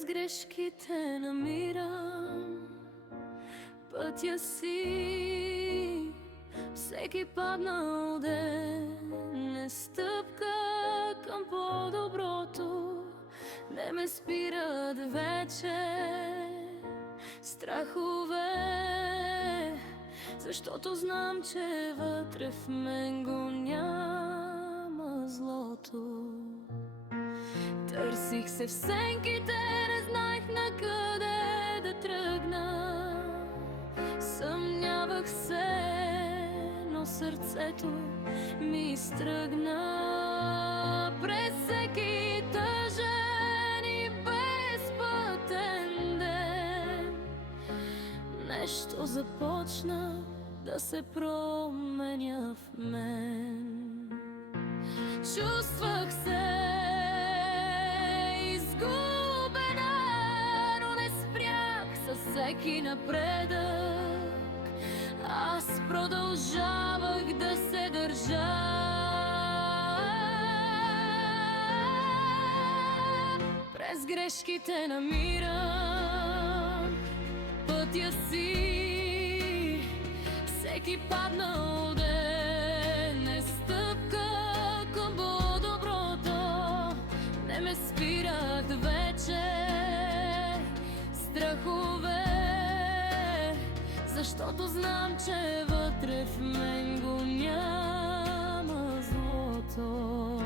През грешките намирам пътя си. Всеки паднал ден е стъпка към по-доброто. Не ме спират вече страхове, защото знам, че вътре в мен го няма злото. Търсих се в сенките, не знаех на къде да тръгна. Съмнявах се, но сърцето ми изтръгна. През всеки тъжен и безпътен ден нещо започна да се променя в мен. Чувствах се изгубена, но не спрях със всеки напредък. Аз продължавах да се държа. През грешките намирам пътя си. Всеки паднал ден е стъпка към по-доброто. Не ме спират вече страхове, защото знам, че вътре в мен го няма злото.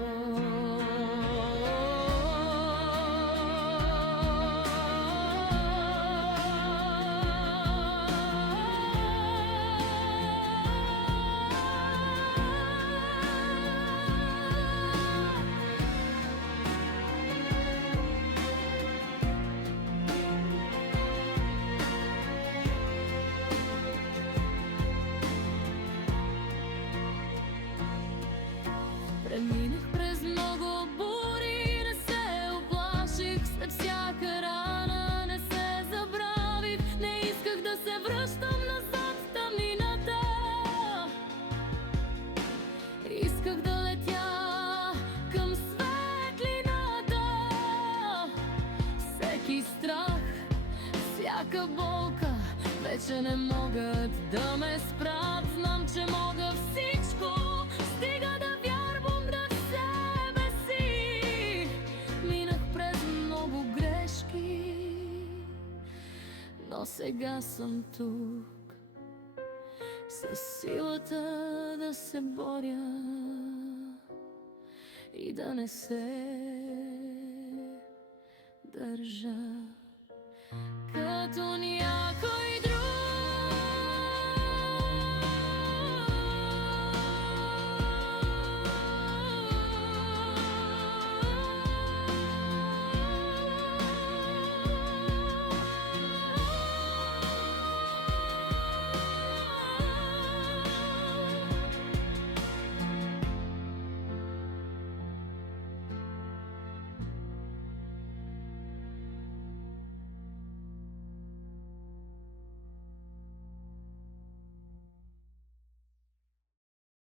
Преминах през много бури, не се оплаших. След всяка рана не се забравих. Не исках да се връщам назад в тъмнината. Исках да летя към светлината. Всеки страх, всяка болка вече не могат да ме спрат. Знам, че мога всичко, стига да но сега съм тук със силата да се боря и да не се държа.